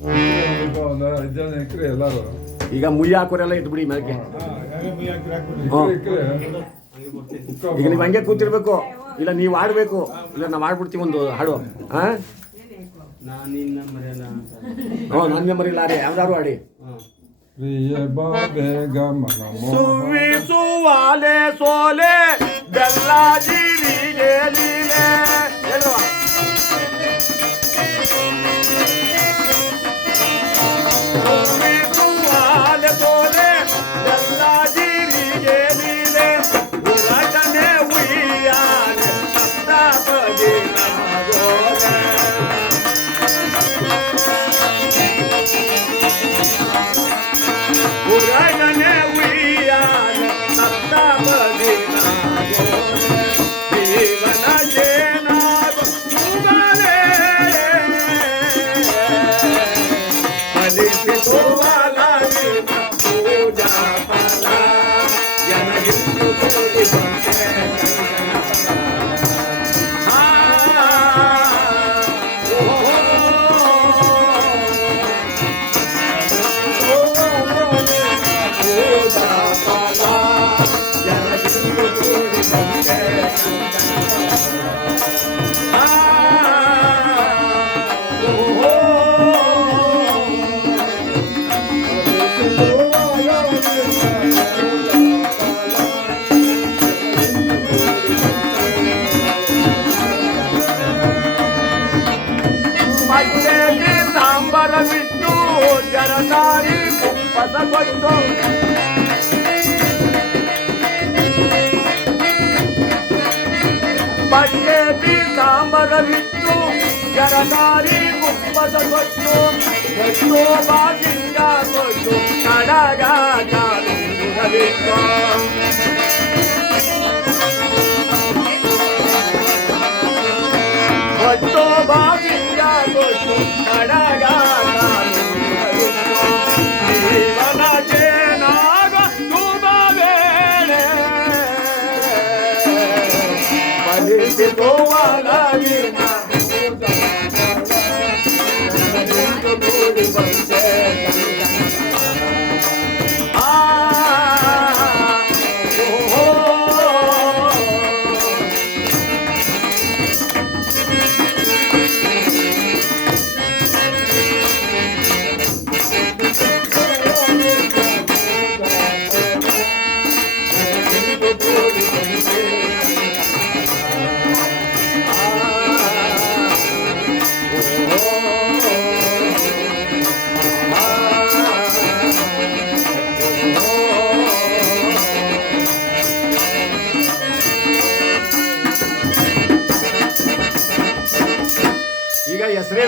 ಈಗ ಎಕರೆ ಎಲ್ಲರೂ ಮುಯ್ಯ ಹಾಕೋರೆಲ್ಲ ಇದ್ದು ಬಿಡಿ ಮ್ಯಾಕೆ ಈಗ ನೀವು ಹಂಗೆ ಕೂತಿರ್ಬೇಕು. ಇಲ್ಲ ನೀವು ಆಡ್ಬೇಕು ಇಲ್ಲ ನಾವು ಆಡ್ಬಿಡ್ತೀವಿ ಒಂದು ಹಾಡು. ಹಾ? ಹ್ಞೂ ನನ್ನ ಮರಿಲ್ಲ ಆಡಿ ಯಾವ್ದಾರು ಸುವಿಸುವಾಲೆ ಸೋಲೆ ಬೆಲ್ಲ உரணன పట్టేటి తామర విత్తు జరదారి గుప్పదొచ్చు गोवा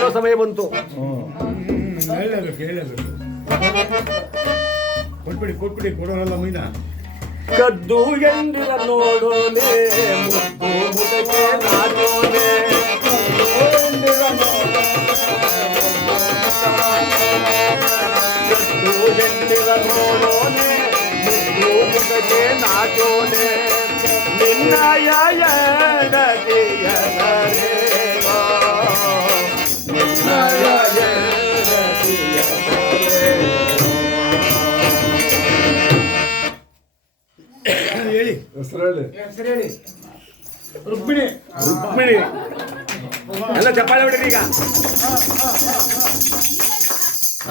ಈಗ ಹೆಸರೇಳೋ ಸಮಯ ಬಂತು ಹೇಳಬೇಕು ಹೇಳಬೇಕು ಕೊಟ್ಬಿಡಿ ಕೊಟ್ಬಿಡಿ ಕೊಡೋರಲ್ಲ ಮೈನಾ ಕದ್ದು ಎಂದಿರ ನೋಡೋನೆ ಮುದ್ದು ಮುದಕ್ಕೆ ನಾಡೋನೆ ಕದ್ದು ಎಂದಿರ ಕದ್ದು ಎಂದಿರ ನೋಡೋನೆ ಮುದ್ದು ಮುದಕ್ಕೆ ನಾಡೋನೆ ನಿನ್ನಯ ಎಡದಿಯ ಹೆಸರೇಳಿ ರುಕ್ಮಿಣಿ. ರುಕ್ಮಿಣಿ. ಎಲ್ಲ ಚಪ್ಪಾಳೆ ಹೊಡಿರಿ ಈಗ.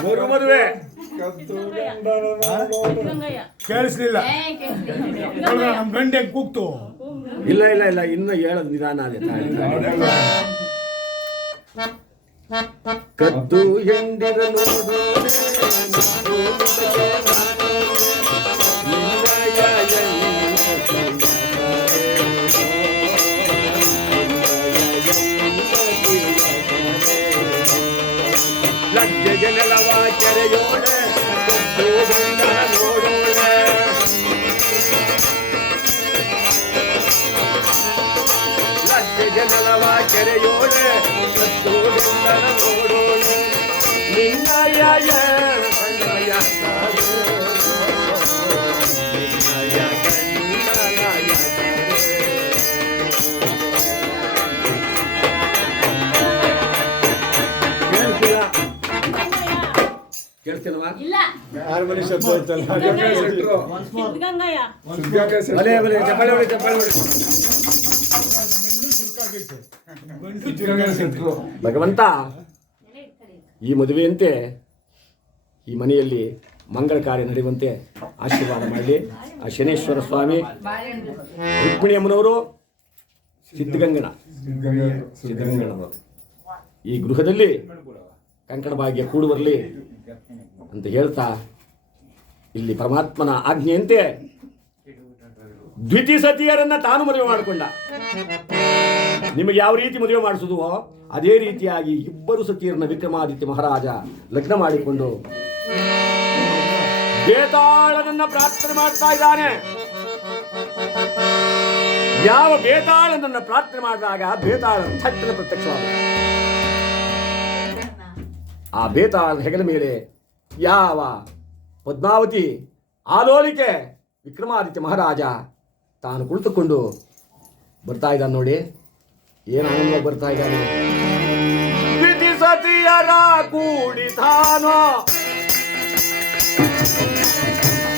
ಮೂರು ಮದುವೆ. ನೋಡು. ಕೇಳಿಸ್ಲಿಲ್ಲ. ನೋಡ್ರ, ನಮ್ ಗಂಡೆ ಕೂಗ್ತು. ಇಲ್ಲ ಇಲ್ಲ ಇಲ್ಲ. ಇನ್ನು ಹೇಳೋದು ನಿಧಾನ ಅದೇ ತಾಳಿ. ಕದ್ದು ಎಂದಿರ ಲಜ್ಜೆಗೆ ನೆಲವ ಕೆರೆಯೋಣೆ ಕದ್ದು ಗಂಡನ ನೋಡೋಣೆ ಲಜ್ಜೆಗೆ ನೆಲವ ಕೆರೆಯೋಣೆ ಕದ್ದು ಗಂಡನ ನೋಡೋಣೆ ನಿನ್ನಯ ಕನ್ನಯ ನಿನ್ನಯ ಹಾರ್ಮೋನಿ ಶಬ್ದ ಇತ್ತಲ್ಲ ಸಿದ್ಧಗಂಗಯ್ಯ. ಬಲೆ ಬಲೆ ಚಪ್ಪಾಳೆ ಹೊಡಿ ಚಪ್ಪಾಳೆ ಹೊಡಿ. ಭಗವಂತ ಈ ಮದುವೆಯಂತೆ ಈ ಮನೆಯಲ್ಲಿ ಮಂಗಳ ಕಾರ್ಯ ನಡೆಯುವಂತೆ ಆಶೀರ್ವಾದ ಮಾಡಲಿ. ಆ ಶನೇಶ್ವರ ಸ್ವಾಮಿ ರುಕ್ಮಿಣಿ ಅಮ್ಮನವರು ಸಿದ್ಧಗಂಗನ ಸಿದ್ಧಗಂಗಾ ಸಿದ್ಧಗಂಗನವರು ಈ ಗೃಹದಲ್ಲಿ ಕಂಕಣ ಭಾಗ್ಯ ಕೂಡುವರಲಿ ಅಂತ ಹೇಳ್ತಾ ಇಲ್ಲಿ ಪರಮಾತ್ಮನ ಆಜ್ಞೆಯಂತೆ ದ್ವಿತೀಯ ಸತಿಯರನ್ನ ತಾನು ಮದುವೆ ಮಾಡಿಕೊಂಡ. ನಿಮಗೆ ಯಾವ ರೀತಿ ಮದುವೆ ಮಾಡಿಸುದು ಅದೇ ರೀತಿಯಾಗಿ ಇಬ್ಬರು ಸತಿಯರನ್ನ ವಿಕ್ರಮಾದಿತ್ಯ ಮಹಾರಾಜ ಲಗ್ನ ಮಾಡಿಕೊಂಡು ಬೇತಾಳನನ್ನ ಪ್ರಾರ್ಥನೆ ಮಾಡ್ತಾ ಇದ್ದಾನೆ. ಯಾವ ಬೇತಾಳನನ್ನ ಪ್ರಾರ್ಥನೆ ಮಾಡಿದಾಗ ಬೇತಾಳ ಥಟ್ಟನ ಪ್ರತ್ಯಕ್ಷವಾದ ಆ ಬೇತಾಳ ಹೆಗಲ ಮೇಲೆ ಯಾವ ಪದ್ಮಾವತಿ, ಆಲೋಲಿಕೆ, ವಿಕ್ರಮಾದಿತ್ಯ ಮಹಾರಾಜ ತಾನು ಕುಳಿತುಕೊಂಡು ಬರ್ತಾ ಇದ್ದಾನೆ ನೋಡಿ. ಏನು ಆನಂದ ಬರ್ತಾ ಇದ್ದಾನೆ. ಸತಿಯರ ಕೂಡಿತಾನೋ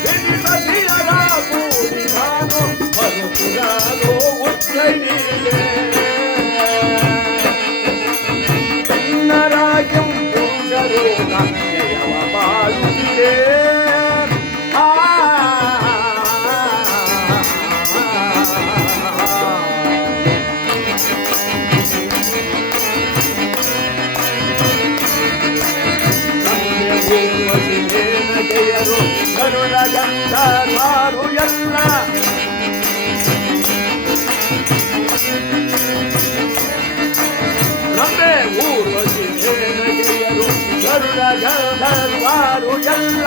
ದ್ವಿತಿ ಸತಿಯರ ಕೂಡಿತಾನೋ ಬರುತ್ತಿರಾನೋ ಉಜ್ಜಯಿನಿಗೆ. ಚಿನ್ನರಾಜ್ಯಂ ಪುರುಷರೋಗ ಜಯವ ಎಲ್ಲ ನಮ್ಮೆ ಊರ್ವಶಿ ಜಯರು ಗರುಡ ಗಂಧರ್ವರು ಎಲ್ಲ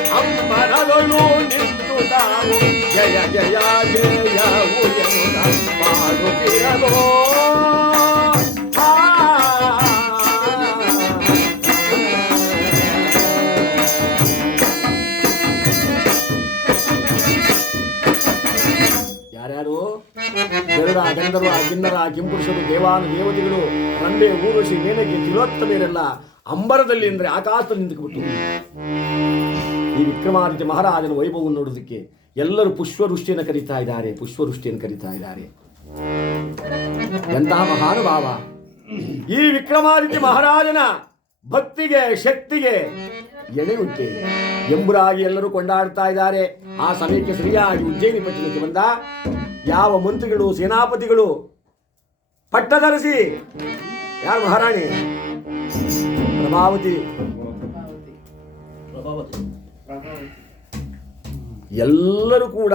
ಜಯರು ಅಂಬರಗಳು ನಿಂತು ತಾವು. ಜಯ ಜಯ ಜಯ ಉಯನುಡ ಮಾಡುತ್ತಿರಲೋ ಗಂಧರ್ವ, ಕಿನ್ನರ, ಕಿಂಪುರುಷರು, ದೇವಾನು, ದೇವತೆಗಳು ರಂಬೆ ಊರ್ವಶಿ ಮೇನಗೆ ತಿಲೋತ್ತಮೆಯರೆಲ್ಲ ಅಂಬರದಲ್ಲಿ ಅಂದ್ರೆ ಆಕಾಶದಲ್ಲಿ ನಿಂತುಬಿಟ್ಟು ಈ ವಿಕ್ರಮಾದಿತ್ಯ ಮಹಾರಾಜನ ವೈಭವವನ್ನು ನೋಡೋದಕ್ಕೆ ಎಲ್ಲರೂ ಪುಷ್ಪವೃಷ್ಟಿಯನ್ನು ಕರೀತಾ ಇದ್ದಾರೆ, ಪುಷ್ಪವೃಷ್ಟಿಯನ್ನು ಕರೀತಾ ಇದ್ದಾರೆ. ಎಂತಹ ಮಹಾನುಭಾವ ಈ ವಿಕ್ರಮಾದಿತ್ಯ ಮಹಾರಾಜನ ಭಕ್ತಿಗೆ, ಶಕ್ತಿಗೆ ಎಡೆ ಉಂಟೆ ಎಂಬುರಾಗಿ ಎಲ್ಲರೂ ಕೊಂಡಾಡ್ತಾ ಇದ್ದಾರೆ. ಆ ಸಮಯಕ್ಕೆ ಸರಿಯಾಗಿ ಉಜ್ಜಯಿನಿ ಪಟ್ಟಣಕ್ಕೆ ಬಂದ ಯಾವ ಮಂತ್ರಿಗಳು, ಸೇನಾಪತಿಗಳು ಪಟ್ಟಧರಿಸಿ? ಯಾರು ಮಹಾರಾಣಿ? ಪ್ರಭಾವತಿ. ಎಲ್ಲರೂ ಕೂಡ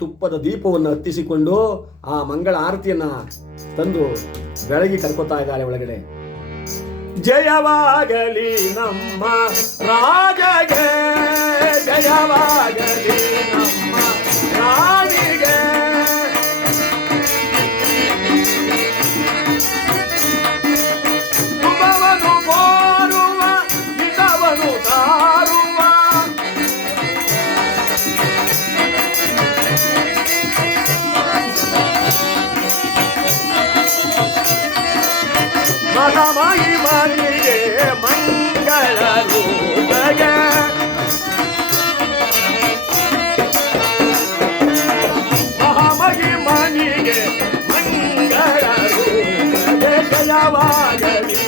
ತುಪ್ಪದ ದೀಪವನ್ನು ಹತ್ತಿಸಿಕೊಂಡು ಆ ಮಂಗಳ ಆರತಿಯನ್ನ ತಂದು ಬೆಳಗಿ ಕರ್ಕೋತಾ ಇದ್ದಾರೆ ಒಳಗಡೆ. ಜಯವಾಗಲಿ ನಮ್ಮ ರಾಜಗೆ, ಜಯವಾಗಲಿ. மகமாயி மாறியே மங்கள ரூபய மகமகி மங்கள ரூபய ஜயவாகவி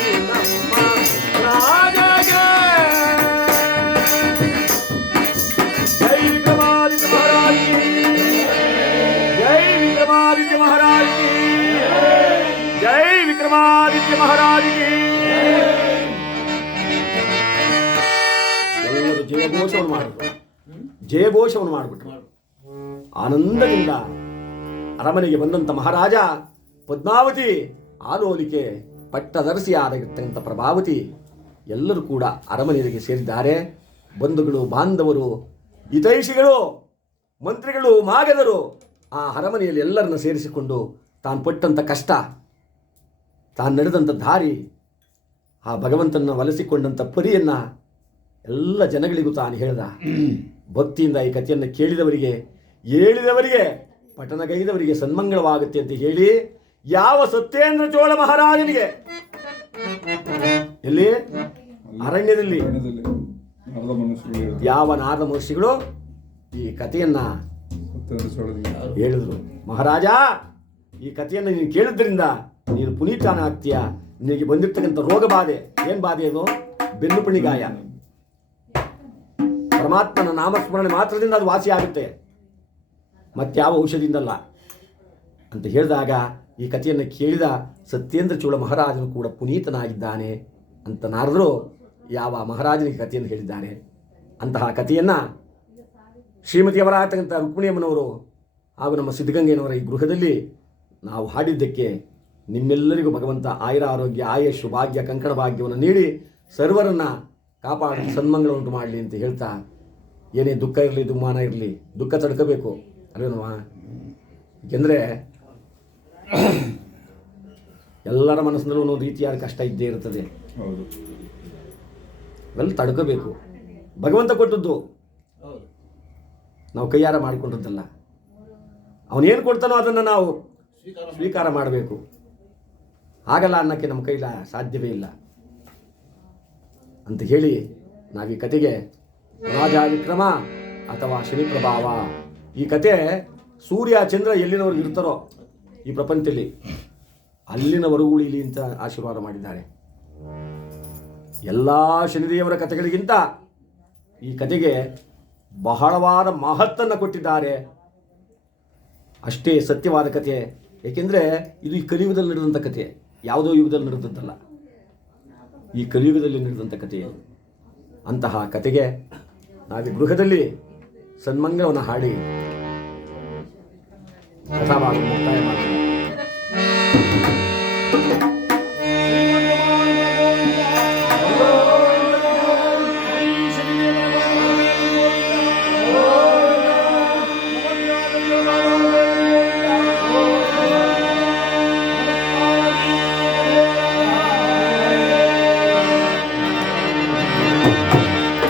ಮಹಾರಾಜ್. ಎಲ್ಲರೂ ಜಯಘೋಷವನ್ನು ಮಾಡಿದ್ರು. ಜಯಘೋಷವನ್ನು ಮಾಡಿಬಿಟ್ರು. ಆನಂದದಿಂದ ಅರಮನೆಗೆ ಬಂದಂಥ ಮಹಾರಾಜ ಪದ್ಮಾವತಿ ಆಲೋಲಿಕೆ ಪಟ್ಟದರ್ಶಿ ಆಗಿರ್ತಕ್ಕಂಥ ಪ್ರಭಾವತಿ ಎಲ್ಲರೂ ಕೂಡ ಅರಮನೆಗೆ ಸೇರಿದ್ದಾರೆ. ಬಂಧುಗಳು, ಬಾಂಧವರು, ಹಿತೈಷಿಗಳು, ಮಂತ್ರಿಗಳು, ಮಾಗದರು ಆ ಅರಮನೆಯಲ್ಲಿ ಎಲ್ಲರನ್ನ ಸೇರಿಸಿಕೊಂಡು ತಾನು ಪಟ್ಟಂಥ ಕಷ್ಟ ತಾನು ನಡೆದಂಥ ದಾರಿ ಆ ಭಗವಂತನ ಒಲಿಸಿಕೊಂಡಂಥ ಪರಿಯನ್ನು ಎಲ್ಲ ಜನಗಳಿಗೂ ತಾನು ಹೇಳ್ದ. ಭಕ್ತಿಯಿಂದ ಈ ಕಥೆಯನ್ನು ಕೇಳಿದವರಿಗೆ ಹೇಳಿದವರಿಗೆ ಪಠನಗೈದವರಿಗೆ ಸನ್ಮಂಗಳವಾಗುತ್ತೆ ಅಂತ ಹೇಳಿ ಯಾವ ಸತ್ಯೇಂದ್ರ ಚೋಳ ಮಹಾರಾಜನಿಗೆ? ಎಲ್ಲಿ? ಅರಣ್ಯದಲ್ಲಿ. ಯಾವ ನಾರದ ಮಹರ್ಷಿಗಳು ಈ ಕಥೆಯನ್ನ. ಹೇಳಿದ್ರು? ಮಹಾರಾಜ ಈ ಕಥೆಯನ್ನು ನೀನು ಕೇಳಿದ್ರಿಂದ ನೀನು ಪುನೀತಾನ ಆಗ್ತೀಯ ನಿನಗೆ ಬಂದಿರ್ತಕ್ಕಂಥ ರೋಗ ಬಾಧೆ, ಏನು ಬಾಧೆ ಅದು? ಬೆನ್ನುಪಣಿ ಗಾಯ ಪರಮಾತ್ಮನ ನಾಮಸ್ಮರಣೆ ಮಾತ್ರದಿಂದ ಅದು ವಾಸಿ ಆಗುತ್ತೆ. ಮತ್ತಾವ ಔಷಧಿಯಿಂದಲ್ಲ. ಅಂತ ಹೇಳಿದಾಗ ಈ ಕಥೆಯನ್ನು ಕೇಳಿದ ಸತ್ಯೇಂದ್ರ ಚೋಳ ಮಹಾರಾಜನು ಕೂಡ ಪುನೀತನಾಗಿದ್ದಾನೆ ಅಂತ ನಾರದರು ಯಾವ ಮಹಾರಾಜನಿಗೆ ಕಥೆಯನ್ನು ಹೇಳಿದ್ದಾರೆ. ಅಂತಹ ಕಥೆಯನ್ನು ಶ್ರೀಮತಿಯವರಾಗತಕ್ಕಂಥ ರುಕ್ಮಿಣಿಯಮ್ಮನವರು ಹಾಗೂ ನಮ್ಮ ಸಿದ್ಧಗಂಗೆಯನವರ ಈ ಗೃಹದಲ್ಲಿ ನಾವು ಹಾಡಿದ್ದಕ್ಕೆ ನಿಮ್ಮೆಲ್ಲರಿಗೂ ಭಗವಂತ ಆಯುರ ಆರೋಗ್ಯ ಆಯಸ್ಸು ಭಾಗ್ಯ ಕಂಕಣ ಭಾಗ್ಯವನ್ನು ನೀಡಿ ಸರ್ವರನ್ನ ಕಾಪಾಡಿ ಸನ್ಮಂಗಳ ಉಂಟು ಮಾಡಲಿ ಅಂತ ಹೇಳ್ತಾ ಏನೇ ದುಃಖ ಇರಲಿ ದುಮ್ಮಾನ ಇರಲಿ ದುಃಖ ತಡ್ಕೋಬೇಕು. ಅಲ್ವೇನವಾ ಏಕೆಂದರೆ ಎಲ್ಲರ ಮನಸ್ಸಿನಲ್ಲೂ ಒಂದೊಂದು ರೀತಿಯಾದ ಕಷ್ಟ ಇದ್ದೇ ಇರ್ತದೆ. ಹೌದು. ಅವೆಲ್ಲ ತಡ್ಕೋಬೇಕು. ಭಗವಂತ ಕೊಟ್ಟದ್ದು. ನಾವು ಕೈಯಾರ ಮಾಡಿಕೊಂಡದ್ದಲ್ಲ. ಅವನೇನು ಕೊಡ್ತಾನೋ ಅದನ್ನು ನಾವು ಸ್ವೀಕಾರ ಮಾಡಬೇಕು. ಆಗಲ್ಲ ಅನ್ನೋಕ್ಕೆ ನಮ್ಮ ಕೈಲ ಸಾಧ್ಯವೇ ಇಲ್ಲ. ಅಂತ ಹೇಳಿ ನಾವು ಈ ಕತೆಗೆ ರಾಜ ವಿಕ್ರಮ ಅಥವಾ ಶನಿ ಪ್ರಭಾವ ಈ ಕತೆ ಸೂರ್ಯ, ಚಂದ್ರ ಎಲ್ಲಿನವರು ಇರ್ತಾರೋ ಈ ಪ್ರಪಂಚದಲ್ಲಿ ಅಲ್ಲಿನವರೆಗೂ ಉಳಿಲಿ ಅಂತ ಆಶೀರ್ವಾದ ಮಾಡಿದ್ದಾರೆ. ಎಲ್ಲ ಶನಿದೇವರ ಕಥೆಗಳಿಗಿಂತ ಈ ಕತೆಗೆ ಬಹಳವಾದ ಮಹತ್ತನ್ನು ಕೊಟ್ಟಿದ್ದಾರೆ. ಅಷ್ಟೇ ಸತ್ಯವಾದ ಕಥೆ ಏಕೆಂದರೆ ಇದು ಈ ಕಲಿಯುಗದಲ್ಲಿ ನಡೆದಂಥ ಕಥೆ ಯಾವುದೋ ಯುಗದಲ್ಲಿ ನಡೆದದ್ದಲ್ಲ ಈ ಕಲಿಯುಗದಲ್ಲಿ ನಡೆದಂಥ ಕಥೆ ಅಂತಹ ಕತೆಗೆ ನಾವೀ ಗೃಹದಲ್ಲಿ ಸನ್ಮಂಗವನ್ನು ಹಾಡಿ ಕಥಾಭಾಗ ಮುಕ್ತಾಯ ಮಾಡೋಣ